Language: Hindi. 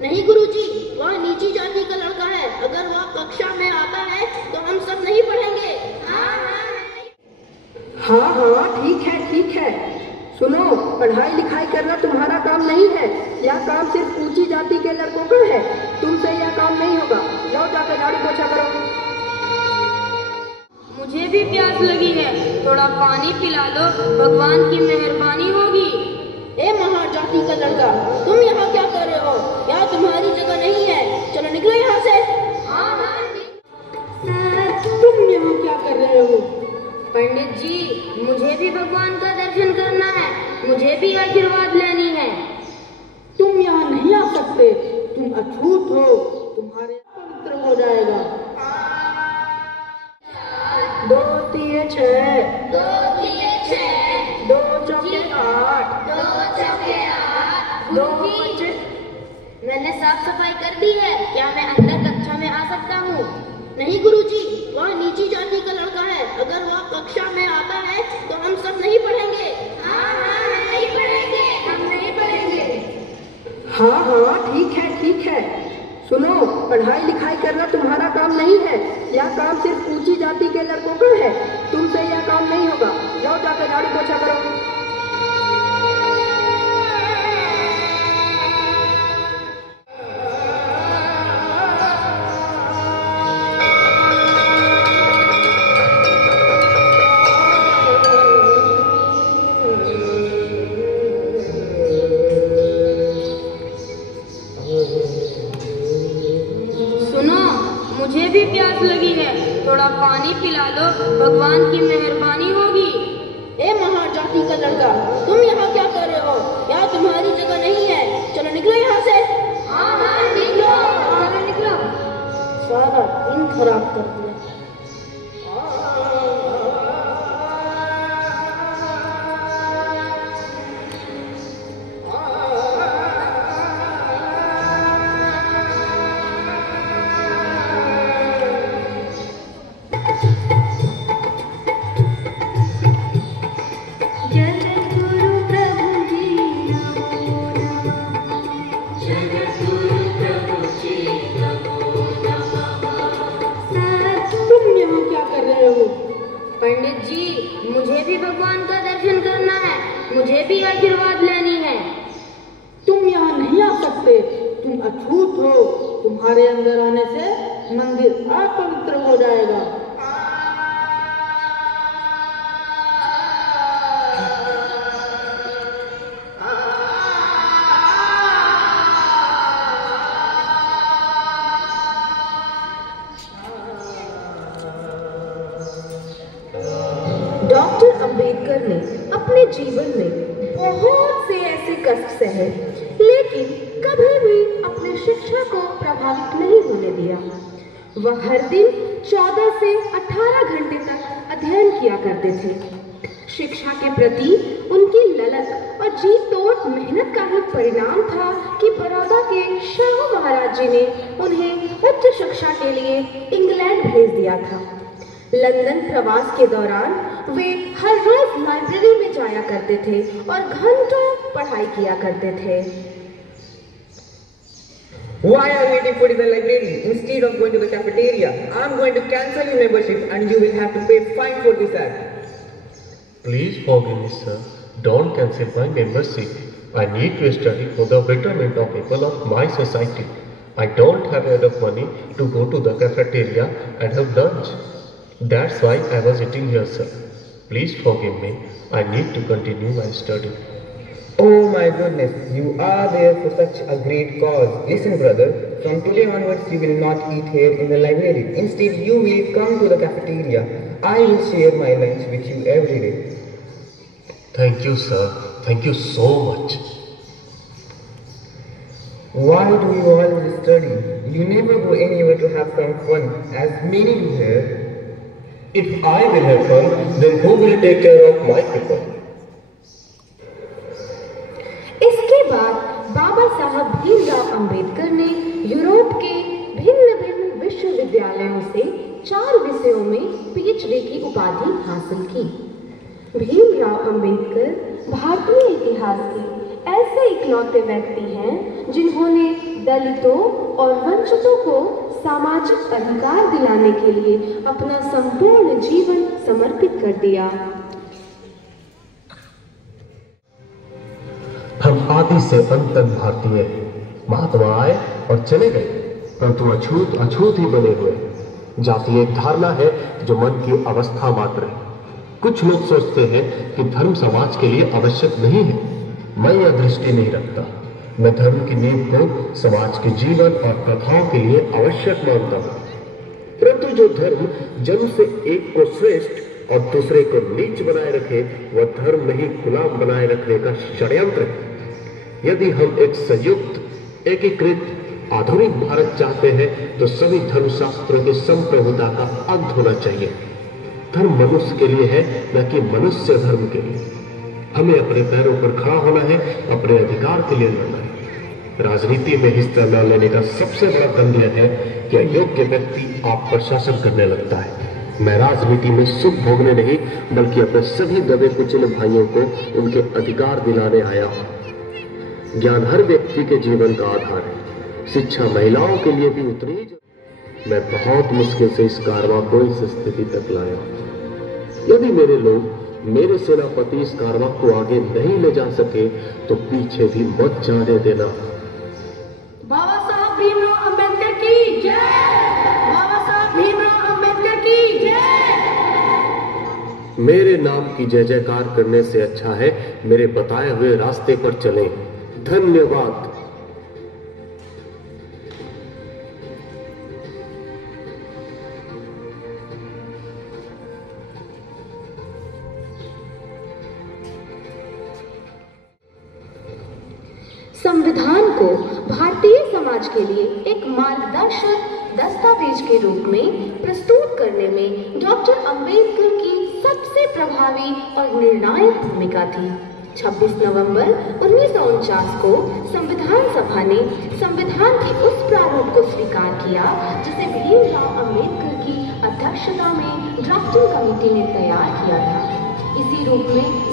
नहीं गुरुजी, वह नीची जाति का लड़का है। अगर वह कक्षा में आता है तो हम सब नहीं पढ़ेंगे। हाँ, ठीक है। सुनो, पढ़ाई लिखाई करना तुम्हारा काम नहीं है। यह काम सिर्फ ऊंची जाति के लड़कों का है। तुमसे यह काम नहीं होगा। जाओ जाकर झाड़ू पोछा करो। मुझे भी प्यास लगी है, थोड़ा पानी पिला दो, भगवान की मेहरबानी होगी। ए महार जाति का लड़का, तुम यहाँ क्या कर रहे हो? यहाँ तुम्हारी जगह नहीं है, चलो निकलो यहाँ से। तुम यहाँ क्या कर रहे हो? पंडित जी, मुझे भी भगवान का दर्शन करना है, मुझे भी आशीर्वाद लेनी है। तुम यहाँ नहीं आ सकते, तुम अछूत हो, तुम्हारे पवित्र हो जाएगा। 2 3 6 2 3 6 2 चौके 8 2 5 मैंने साफ सफाई कर दी है, क्या मैं अंदर कक्षा में आ सकता हूँ? नहीं गुरुजी, वह नीची जाति का लड़का है। अगर वह कक्षा में आता है तो हम सब नहीं पढ़ेंगे। हम नहीं पढ़ेंगे। हाँ, ठीक है। सुनो, पढ़ाई लिखाई करना तुम्हारा काम नहीं है। यह काम सिर्फ ऊंची जाति के लड़कों का है। तुमसे यह काम नहीं होगा। जाओ जाकर झाड़ू पोछा करो। मुझे भी प्यास लगी है, थोड़ा पानी पिला दो, भगवान की मेहरबानी होगी। ए महार जाति का लड़का, तुम यहाँ क्या कर रहे हो? यहाँ तुम्हारी जगह नहीं है, चलो निकलो यहाँ से। निकलो। सारा दिन खराब कर दिया। पंडित जी, मुझे भी भगवान का दर्शन करना है, मुझे भी आशीर्वाद लेनी है। तुम यहाँ नहीं आ सकते, तुम अछूत हो, तुम्हारे अंदर आने से मंदिर अपवित्र हो जाएगा। डॉक्टर अंबेडकर ने अपने जीवन में बहुत से ऐसे कष्ट सहे, लेकिन कभी भी अपनी शिक्षा को प्रभावित नहीं होने दिया। वह हर दिन 14 से 18 घंटे तक अध्ययन किया करते थे। शिक्षा के प्रति उनकी ललक और जी तोड़ मेहनत का ही परिणाम था कि बड़ौदा के शाहू महाराज जी ने उन्हें उच्च शिक्षा के लिए इंग्लैंड भेज दिया था। लंदन प्रवास के दौरान वे हर रोज लाइब्रेरी में जाया करते थे और घंटों पढ़ाई किया करते थे। Why are you waiting for the library instead of going to the cafeteria? I'm going to cancel your membership and you will have to pay fine for this act. Please forgive me, sir. Don't cancel my membership. I need to study for the betterment of people of my society. I don't have enough money to go to the cafeteria and have lunch. That's why I was eating here, sir. Please forgive me. I need to continue my study. Oh my goodness, you are there for such a great cause. Listen brother, from today onwards you will not eat here in the library. Instead you will come to the cafeteria. I will share my lunch with you every day. Thank you, sir. Thank you so much. Why do you always study? You never go anywhere to have some fun, as many do here. If I will have fun, then who will take care of my people? इसके बाद बाबा साहब भीमराव अंबेडकर ने यूरोप के भिन्न विश्वविद्यालयों से 4 विषयों में पीएचडी की उपाधि हासिल की। भीमराव अंबेडकर भारतीय इतिहास के ऐसे इकलौते व्यक्ति हैं जिन्होंने दलितों और वंचितों को सामाजिक अधिकार दिलाने के लिए अपना संपूर्ण जीवन समर्पित कर दिया। हम आदि से अंत तक भारतीय हैं। महात्मा आए और चले गए, परंतु अछूत अछूत ही बने हुए। जाति एक धारणा है जो मन की अवस्था मात्र है। कुछ लोग सोचते हैं कि धर्म समाज के लिए आवश्यक नहीं है। मैं यह दृष्टि नहीं रखता। मैं धर्म की नींव को समाज के जीवन और प्रथाओं के लिए आवश्यक मानता हूँ। परंतु जो धर्म जन्म से एक को श्रेष्ठ और दूसरे को नीच बनाए रखे, वह धर्म नहीं गुलाम बनाए रखने का षड्यंत्र है। यदि हम एक संयुक्त एकीकृत आधुनिक भारत चाहते हैं तो सभी धर्मशास्त्रों की संप्रभुता का अंत होना चाहिए। धर्म मनुष्य के लिए है, न कि मनुष्य धर्म के लिए। हमें अपने पैरों पर खड़ा होना है, अपने अधिकार के लिए लड़ना है। राजनीति में हिस्सा न लेने का सबसे बड़ा दंड यह है कि अयोग्य व्यक्ति आप पर शासन करने लगता है। मैं राजनीति में सुख भोगने नहीं, बल्कि अपने सभी दबे कुचले भाइयों को उनके अधिकार दिलाने आया हूं। ज्ञान हर व्यक्ति के जीवन का आधार है। शिक्षा महिलाओं के लिए भी उतनी ही। मैं बहुत मुश्किल से इस कारवां को इस स्थिति तक लाया। यदि मेरे लोग, मेरे सेनापति इस कारवां को आगे नहीं ले जा सके तो पीछे भी मत जाने देना। बाबा साहब भीमराव अंबेडकर की जय। बाबा साहब भीमराव अंबेडकर की जय। मेरे नाम की जय जयकार करने से अच्छा है मेरे बताए हुए रास्ते पर चलें। धन्यवाद। संविधान को भारतीय समाज के लिए एक मार्गदर्शक दस्तावेज के रूप में प्रस्तुत करने में डॉक्टर अंबेडकर की सबसे प्रभावी और निर्णायक भूमिका थी। 26 नवंबर 1949 को संविधान सभा ने संविधान के उस प्रारूप को स्वीकार किया जिसे भीमराव अंबेडकर की अध्यक्षता में ड्राफ्टिंग कमेटी ने तैयार किया था। इसी रूप में